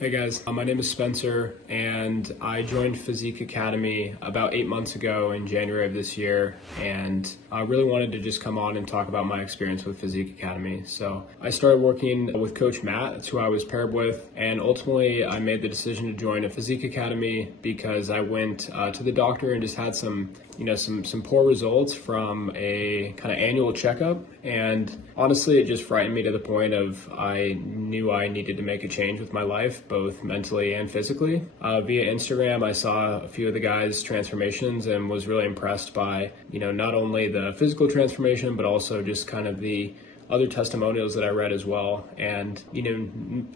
Hey guys, my name is Spencer and I joined Physique Academy about 8 months ago in January of this year, and I really wanted to just come on and talk about my experience with Physique Academy. So I started working with Coach Matt, that's who I was paired with, and ultimately I made the decision to join a Physique Academy because I went to the doctor and just had some poor results from a kind of annual checkup, and honestly it just frightened me to the point of I knew I needed to make a change with my life, both mentally and physically. Via Instagram, I saw a few of the guys' transformations and was really impressed by, not only the physical transformation, but also just kind of the other testimonials that I read as well. And,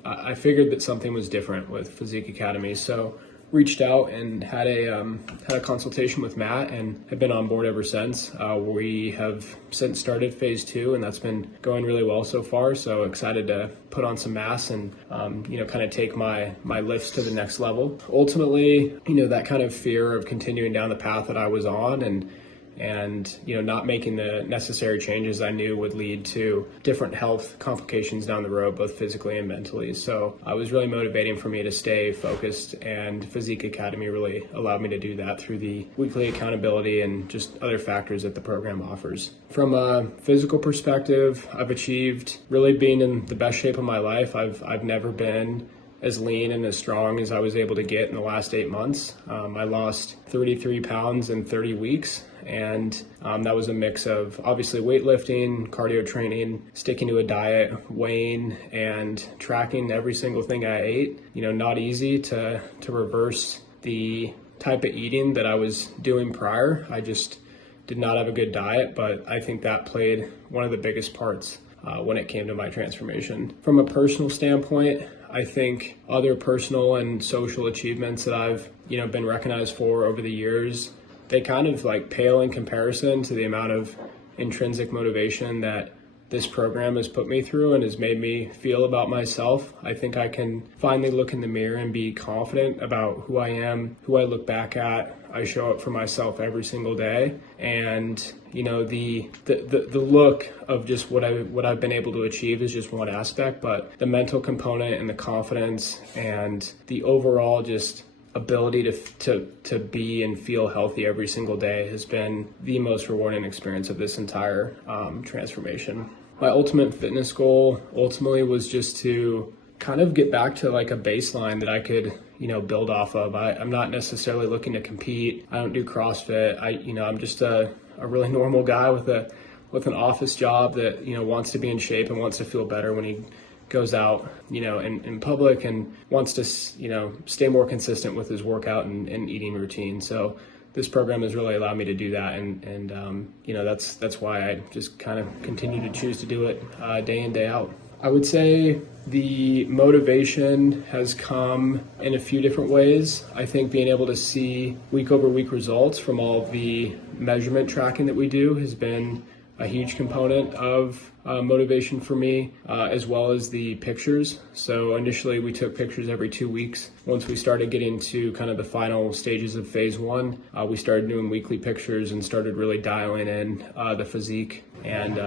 I figured that something was different with Physique Academy. So reached out and had a consultation with Matt and have been on board ever since. We have since started phase 2, and that's been going really well so far. So excited to put on some mass and kind of take my lifts to the next level. Ultimately, that kind of fear of continuing down the path that I was on and not making the necessary changes I knew would lead to different health complications down the road, both physically and mentally. So it was really motivating for me to stay focused, and Physique Academy really allowed me to do that through the weekly accountability and just other factors that the program offers. From a physical perspective, I've achieved really being in the best shape of my life. I've never been as lean and as strong as I was able to get in the last 8 months. I lost 33 pounds in 30 weeks. And that was a mix of obviously weightlifting, cardio training, sticking to a diet, weighing, and tracking every single thing I ate. Not easy to reverse the type of eating that I was doing prior. I just did not have a good diet, but I think that played one of the biggest parts when it came to my transformation. From a personal standpoint, I think other personal and social achievements that I've been recognized for over the years, they kind of pale in comparison to the amount of intrinsic motivation that this program has put me through and has made me feel about myself. I think I can finally look in the mirror and be confident about who I am, who I look back at. I show up for myself every single day, and the look of just what I've been able to achieve is just one aspect, but the mental component and the confidence and the overall just ability to be and feel healthy every single day has been the most rewarding experience of this entire transformation. My ultimate fitness goal ultimately was just to kind of get back to a baseline that I could build off of. I'm not necessarily looking to compete. I don't do CrossFit. I'm just a really normal guy with an office job that wants to be in shape and wants to feel better when he goes out, in public, and wants to, stay more consistent with his workout and eating routine. So this program has really allowed me to do that. And that's why I just kind of continue to choose to do it day in, day out. I would say the motivation has come in a few different ways. I think being able to see week over week results from all of the measurement tracking that we do has been a huge component of motivation for me, as well as the pictures. So initially we took pictures every 2 weeks. Once we started getting to kind of the final stages of phase 1, we started doing weekly pictures and started really dialing in the physique. And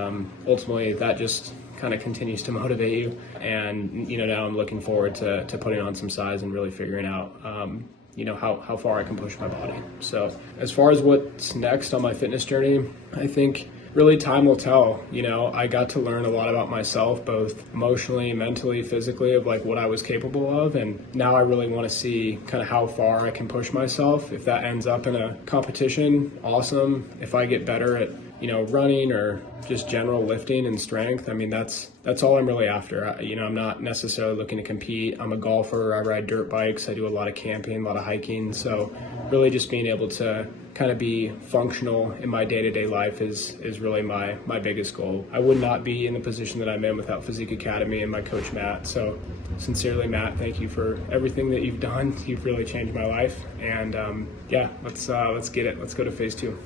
ultimately that just kind of continues to motivate you. And now I'm looking forward to putting on some size and really figuring out how far I can push my body. So as far as what's next on my fitness journey, I think really time will tell. I got to learn a lot about myself, both emotionally, mentally, physically, of what I was capable of. And now I really want to see kind of how far I can push myself. If that ends up in a competition, awesome. If I get better at, running or just general lifting and strength, that's all I'm really after. I'm not necessarily looking to compete. I'm a golfer. I ride dirt bikes. I do a lot of camping, a lot of hiking. So really just being able to kind of be functional in my day-to-day life is really my biggest goal. I would not be in the position that I'm in without Physique Academy and my coach Matt. So sincerely, Matt, thank you for everything that you've done. You've really changed my life. And let's get it. Let's go to phase 2.